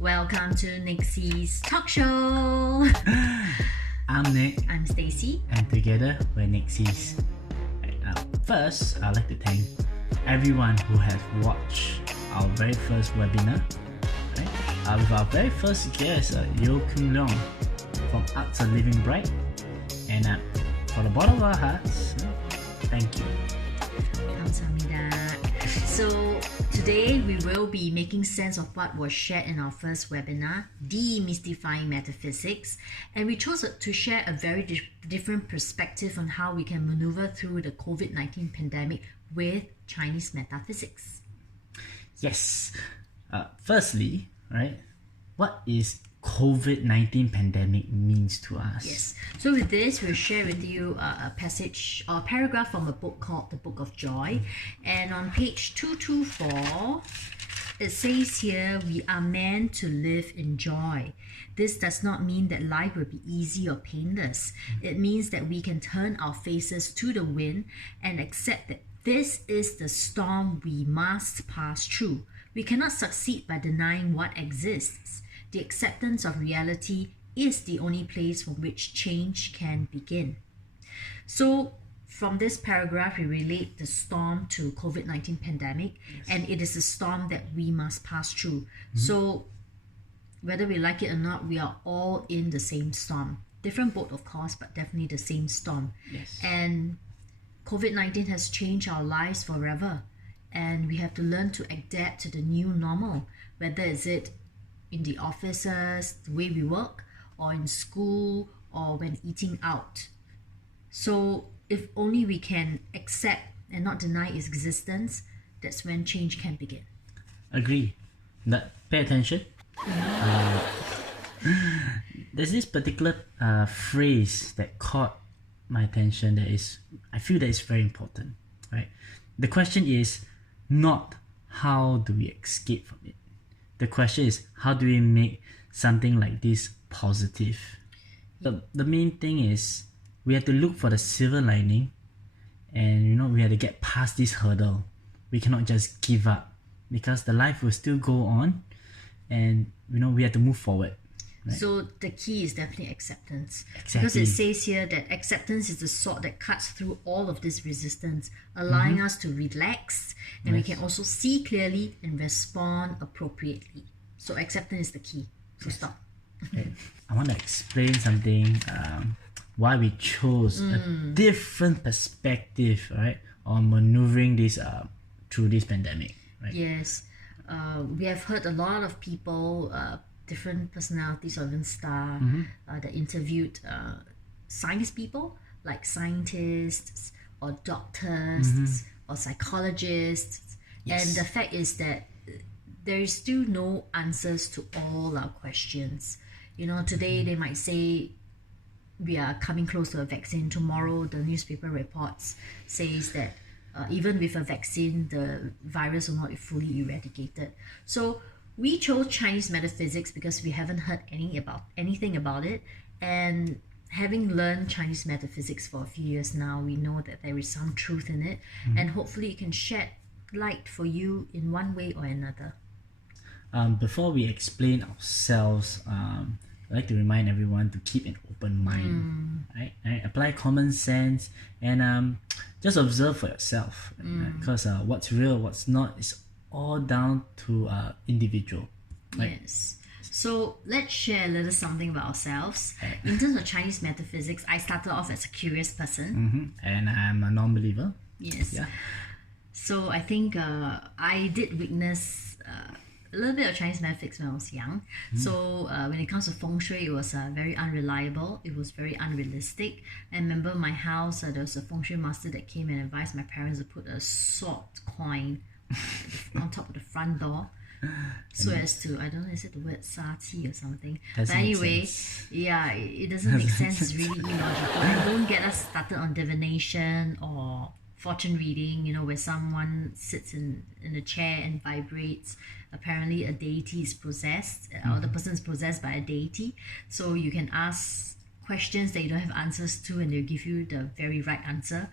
Welcome to Niccy's talk show. I'm Nick, I'm Stacy. and together we're Niccy's. First, I'd like to thank everyone who has watched our very first webinar, right? With our very first guest, Yeo Khoon Leong from Arts of Living Bright. And from the bottom of our hearts, thank you. 감사합니다. So today we will be making sense of what was shared in our first webinar, Demystifying Metaphysics, and we chose to share a very different perspective on how we can maneuver through the COVID-19 pandemic with Chinese metaphysics. Yes. Firstly, right, what is COVID-19 pandemic means to us? Yes. So with this, we'll share with you a passage or a paragraph from a book called The Book of Joy. And on page 224, it says here, we are meant to live in joy. This does not mean that life will be easy or painless. It means that we can turn our faces to the wind and accept that this is the storm we must pass through. We cannot succeed by denying what exists. The acceptance of reality is the only place from which change can begin. So from this paragraph, we relate the storm to COVID-19 pandemic, and it is a storm that we must pass through. So whether we like it or not, we are all in the same storm. Different boat, of course, but definitely the same storm. Yes. And COVID-19 has changed our lives forever, and we have to learn to adapt to the new normal, whether it's it in the offices, the way we work, or in school, or when eating out. So if only we can accept and not deny its existence, that's when change can begin. Agree. But pay attention. There's this particular phrase that caught my attention that is, I feel that is very important, right? The question is not how do we escape from it. The question is, how do we make something like this positive? The main thing is we have to look for the silver lining, and we have to get past this hurdle. We cannot just give up because the life will still go on, and we have to move forward. Right? So the key is definitely acceptance. Exactly. Because it says here that acceptance is the sword that cuts through all of this resistance, allowing us to relax, and we can also see clearly and respond appropriately. So acceptance is the key. So stop. Okay. I want to explain something, why we chose a different perspective, right, on maneuvering this through this pandemic. Right? Yes. We have heard a lot of people, different personalities or even staff that interviewed science people, like scientists or doctors or psychologists. Yes. And the fact is that there is still no answers to all our questions. Today they might say we are coming close to a vaccine. Tomorrow the newspaper reports says that even with a vaccine, the virus will not be fully eradicated. So we chose Chinese metaphysics because we haven't heard anything about it, and having learned Chinese metaphysics for a few years now, we know that there is some truth in it, and hopefully it can shed light for you in one way or another. Before we explain ourselves, I'd like to remind everyone to keep an open mind, right? Apply common sense and just observe for yourself, because what's real, what's not, is all down to individual. Right? Yes. So let's share a little something about ourselves. In terms of Chinese metaphysics, I started off as a curious person. And I'm a non-believer. Yes. Yeah. So I think I did witness a little bit of Chinese metaphysics when I was young. So when it comes to feng shui, it was very unreliable. It was very unrealistic. I remember my house, there was a feng shui master that came and advised my parents to put a sword coin on top of the front door, so as to, I don't know, is it the word sati or something? Doesn't but anyway, make sense. yeah, it doesn't make sense. It's really illogical. And don't get us started on divination or fortune reading, where someone sits in a chair and vibrates. Apparently a deity is possessed, or the person is possessed by a deity, so you can ask questions that you don't have answers to, and they'll give you the very right answer.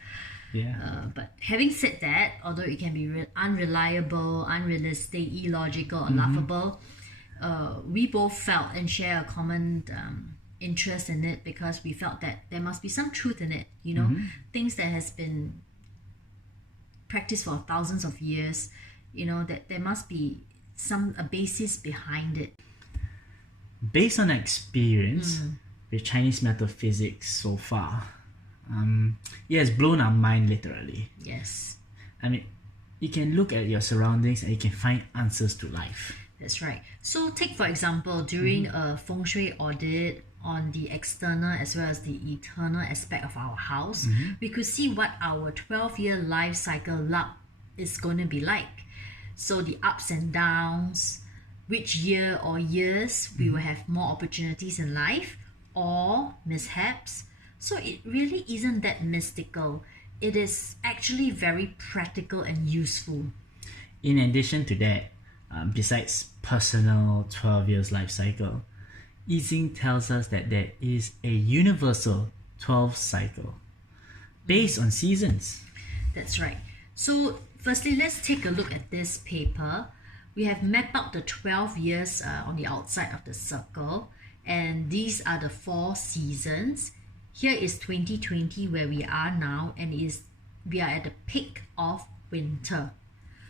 Yeah. But having said that, although it can be unreliable, unrealistic, illogical, or laughable, we both felt and share a common interest in it, because we felt that there must be some truth in it, you know, things that has been practiced for thousands of years, you know, that there must be a basis behind it. Based on experience with Chinese metaphysics so far, it has blown our mind literally. Yes. I mean, you can look at your surroundings and you can find answers to life. That's right. So take for example, during a feng shui audit on the external as well as the eternal aspect of our house, we could see what our 12-year life cycle luck is going to be like. So the ups and downs, which year or years we will have more opportunities in life or mishaps. So it really isn't that mystical. It is actually very practical and useful. In addition to that, besides personal 12 years life cycle, I Ching tells us that there is a universal 12 cycle based on seasons. That's right. So firstly, let's take a look at this paper. We have mapped out the 12 years on the outside of the circle, and these are the 4 seasons. Here is 2020 where we are now, and we are at the peak of winter.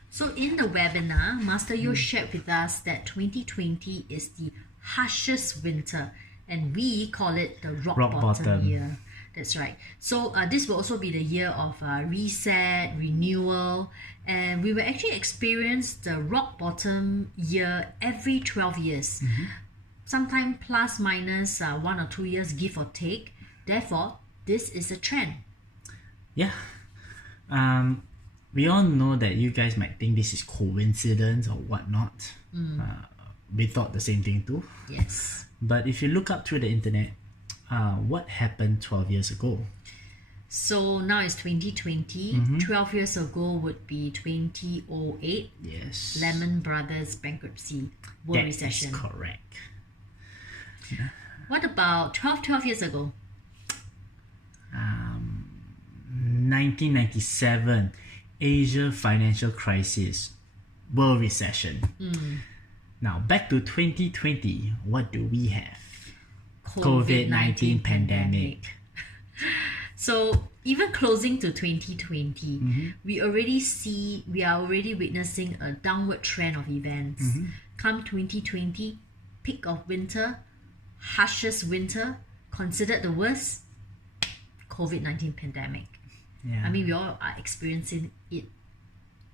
So in the webinar, Master Yeo shared with us that 2020 is the harshest winter, and we call it the rock bottom year. That's right. So this will also be the year of reset, renewal, and we will actually experience the rock bottom year every 12 years. Sometimes plus minus 1 or 2 years, give or take. Therefore, this is a trend. Yeah. We all know that you guys might think this is coincidence or whatnot. We thought the same thing too. Yes. But if you look up through the internet, what happened 12 years ago? So now it's 2020. 12 years ago would be 2008. Yes. Lehman Brothers bankruptcy, world recession. That is correct. What about 12 years ago? 1997, Asia financial crisis, world recession. Now back to 2020, what do we have? COVID-19 pandemic. So even closing to 2020, we are already witnessing a downward trend of events. Come 2020, peak of winter, harshest winter, considered the worst, COVID-19 pandemic. I mean, we all are experiencing it,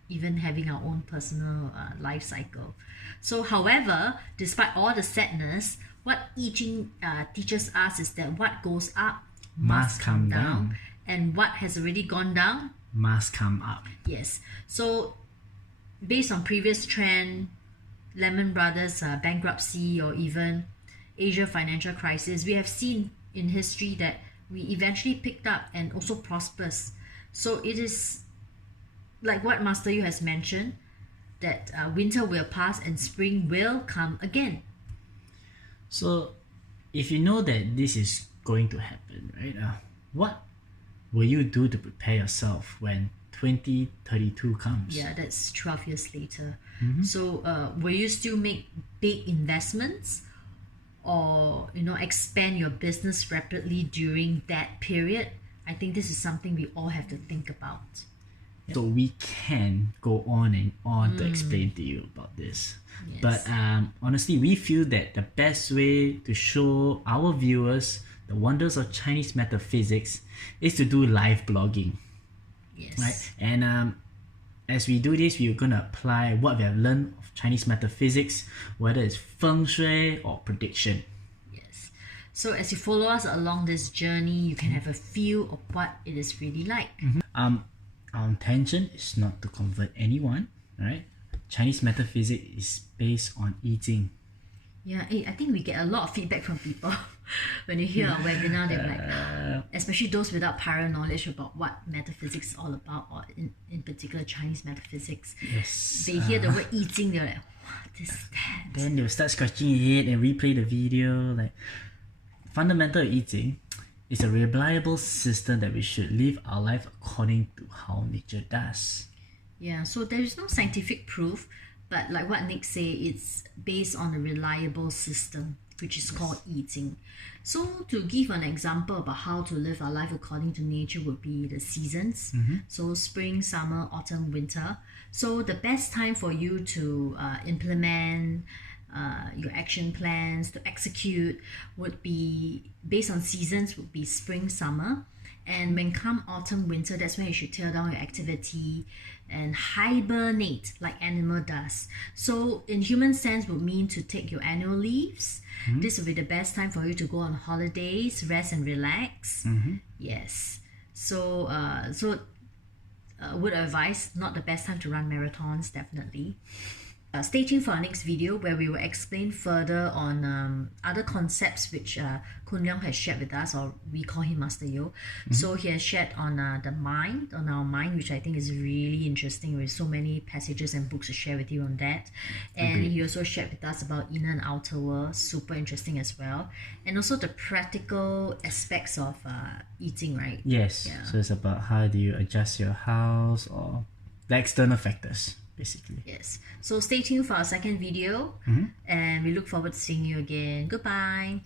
even having our own personal life cycle. So however, despite all the sadness, what I Ching teaches us is that what goes up must come down, and what has already gone down must come up. Yes. So based on previous trend, Lehman Brothers bankruptcy, or even Asia financial crisis, we have seen in history that we eventually picked up and also prospers. So it is like what Master Yu has mentioned, that winter will pass and spring will come again. So if you know that this is going to happen, right? What will you do to prepare yourself when 2032 comes? Yeah, that's 12 years later. So will you still make big investments, or expand your business rapidly during that period? I think this is something we all have to think about. So we can go on and on to explain to you about this. Yes. But honestly, we feel that the best way to show our viewers the wonders of Chinese metaphysics is to do live blogging. Yes. Right? And as we do this, we're going to apply what we have learned of Chinese metaphysics, whether it's feng shui or prediction. Yes. So as you follow us along this journey, you can have a feel of what it is really like. Our intention is not to convert anyone, right? Chinese metaphysics is based on I Ching. Yeah, I think we get a lot of feedback from people when you hear our webinar. They're like, especially those without prior knowledge about what metaphysics is all about, or in particular Chinese metaphysics. Yes. They hear the word I Ching, they're like, what is that? Then they'll start scratching your head and replay the video. Like, fundamental I Ching is a reliable system that we should live our life according to how nature does. Yeah, so there is no scientific proof, But like what Nick say, it's based on a reliable system, which is called eating. So to give an example about how to live our life according to nature would be the seasons. So spring, summer, autumn, winter. So the best time for you to implement your action plans, to execute, would be based on seasons, would be spring, summer. And when come autumn, winter, that's when you should tear down your activity and hibernate like animal does. So in human sense would mean to take your annual leaves. This will be the best time for you to go on holidays, rest and relax. Yes. So would advise not the best time to run marathons, definitely. Stay tuned for our next video where we will explain further on other concepts which Khoon Leong has shared with us, or we call him Master Yeo. So he has shared on the mind, on our mind, which I think is really interesting, with so many passages and books to share with you on that. And he also shared with us about inner and outer world, super interesting as well. And also the practical aspects of eating, right? Yes. Yeah. So it's about how do you adjust your house, or the external factors, basically. Yes. So stay tuned for our second video, and we look forward to seeing you again. Goodbye.